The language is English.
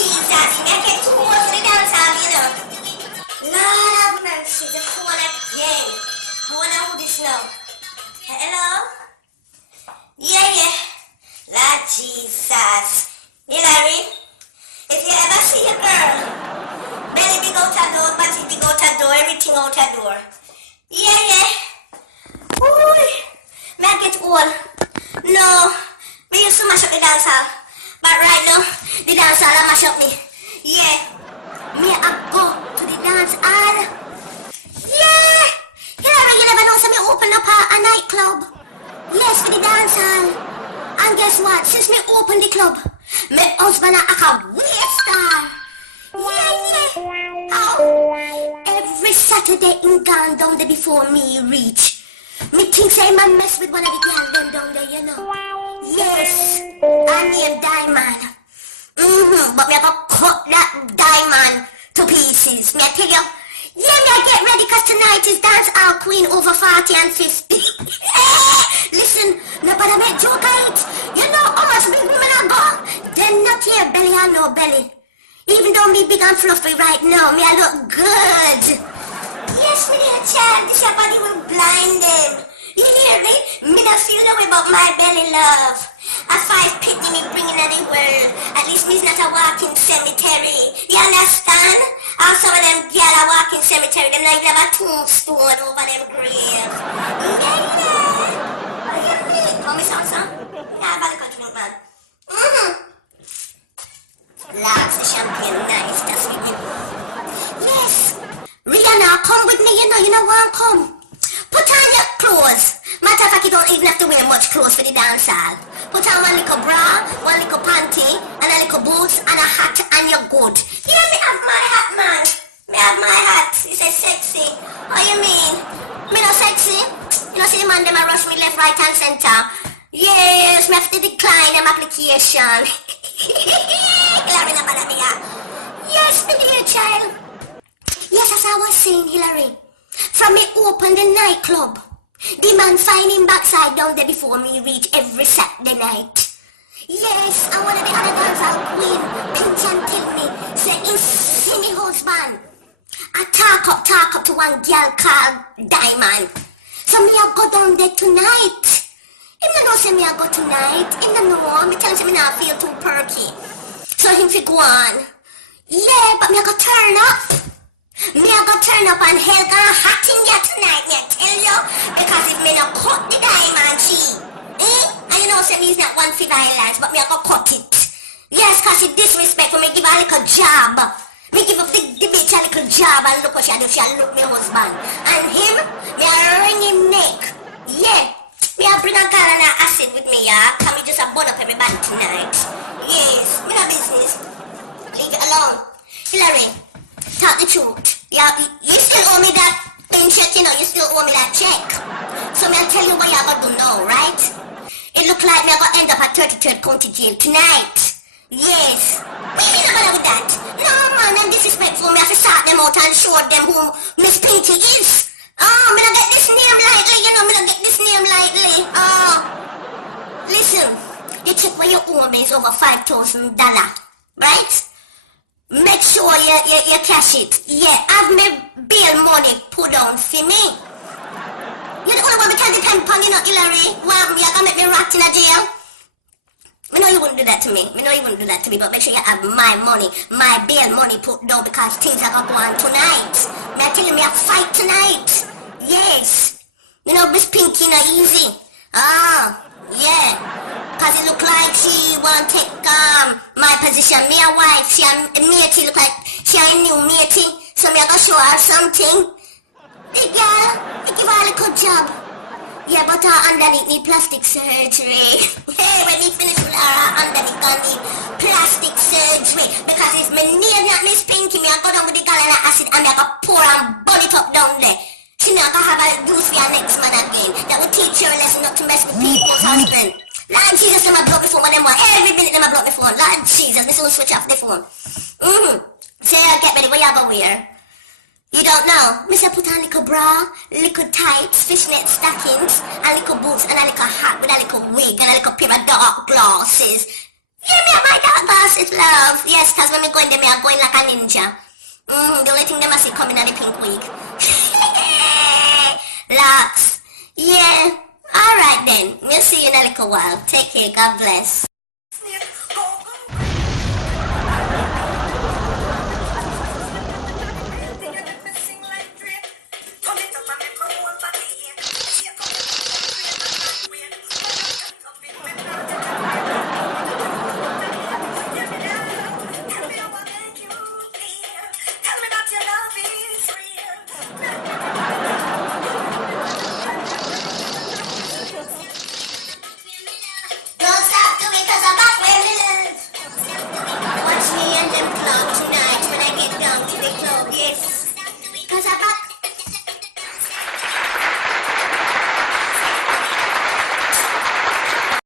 Jesus, make it too old for the dancehall, you know. Lord have mercy, the phone again. I wonder who this now. Hello? Yeah. Lord Jesus. Hillary, if you ever see a girl, belly big out her door, body big out her door, everything out her door. Yeah. Ooh, may I get old? No, we used to mash up the dancehall. But right now, the dance hall mash up me. Yeah. Me I go to the dance hall. Yeah. You never know, so me open up a nightclub. Yes, for the dance hall. And guess what? Since me open the club, my husband a wave star. Yeah. Oh. Every Saturday in gone down there before me reach. Me think say man mess with one of the girls them down there, you know. Yes, I named Diamond. But me have to cut that diamond to pieces. Me I tell you, yeah, me I get ready cause tonight is Dancehall Queen over 40 and 50. Listen, nobody make joke of it. You know how much big women I go? Then not here belly or no belly. Even though me big and fluffy right now, me I look good. Yes, me dear child, this your body will blind them. You hear me? Me don't feel no way about my belly, love. A 5 pity me bringing in the world. At least me's not a walking cemetery. You understand? How some of them girls are walking cemetery, them like they have a tombstone over them graves. Yeah. What do you mean? Call me son? Yeah, I'm about to continue, man. Loves the champagne, nice, that's with me. Yes. Rihanna, come with me, you know where I'm come. Put on your clothes. Matter of fact, you don't even have to wear much clothes for the dancehall. Put on one little bra, one little panty, and a little boots, and a hat, and you're good. Yeah, me have my hat, man. Me have my hat. It says sexy. What you mean? Me not sexy? You know, see the man, them a rush me left, right, and center. Yes, me have to decline them application. Hillary, not bad at me, yes, me dear child. Yes, as I was saying, Hillary. From me open the nightclub, the man find him backside down there before me reach every Saturday night. Yes, and one of the other dancehall queen pinch and tell me, say he see me husband. I talk up to one girl called Diamond. So me I go down there tonight. Him don't say me I go tonight. Him don't know. Me tell him me not feel too perky. So him fi go on. Yeah, but me I go turn up. Me I go turn up and hell gonna hot in ya tonight, me I tell you. Because if me not cut the diamond she, and you know say me's not one for violence, but me I go cut it. Yes, cause she disrespect for me give her a little job. Me give up the bitch a little job and look what she do, she look me husband. And him, me I ring him neck. Yeah, me I bring a girl and a acid with me, yeah. Can we just a bun up everybody tonight? Yes, me no business. Leave it alone. Hillary. Talk the truth. Yeah, you still owe me that pin check, you know, you still owe me that check. So me I'll tell you what you're gonna do now, right? It look like me I'm gonna end up at 33rd County Jail tonight. Yes. What you mean I'm gonna with that? No man, I'm disrespectful. Me have to sort them out and show them who Miss Pinky is. Oh, me not get this name lightly, you know, me not get this name lightly. Oh. Listen, you check what you owe me is over $5,000, right? Make sure you cash it. Yeah, have me bail money put down for me. You're the only one who can depend upon, you know, Hillary. Well, you're gonna make me rot in a jail. Me know you wouldn't do that to me. But make sure you have my money, my bail money put down because things are gonna go on tonight. Me I tell you, me a fight tonight. Yes. You know, Miss Pinky not easy. Ah, yeah. Cause it look like she want to take my position. Me a wife, she a matey, look like she a new matey. So me a go show her something. Big girl, me give her a little job. Yeah, but underneath need plastic surgery. Hey, when me finish with her, underneath gonna need plastic surgery. Because if me name not Miss Pinky, me a go down with the gallon of acid and me a go pour and burn it up down there. She not gonna have a juice for your next man again. That will teach her a lesson not to mess with people's husband. Lord Jesus, them a block the phone when them want. Every minute them a block the phone. Lord Jesus, me soon switch off the phone. Say, get ready, where you go wear? You don't know. Me say put on little bra, little tights, fishnet stockings, and little boots, and a little hat with a little wig, and a little pair of dark glasses. Yeah, me have my dark glasses, love. Yes, cause when me go in there, me are going like a ninja. The only thing them I see coming on the pink wig. Locks. Yeah. Alright then. We'll see you in a little while. Take care. God bless.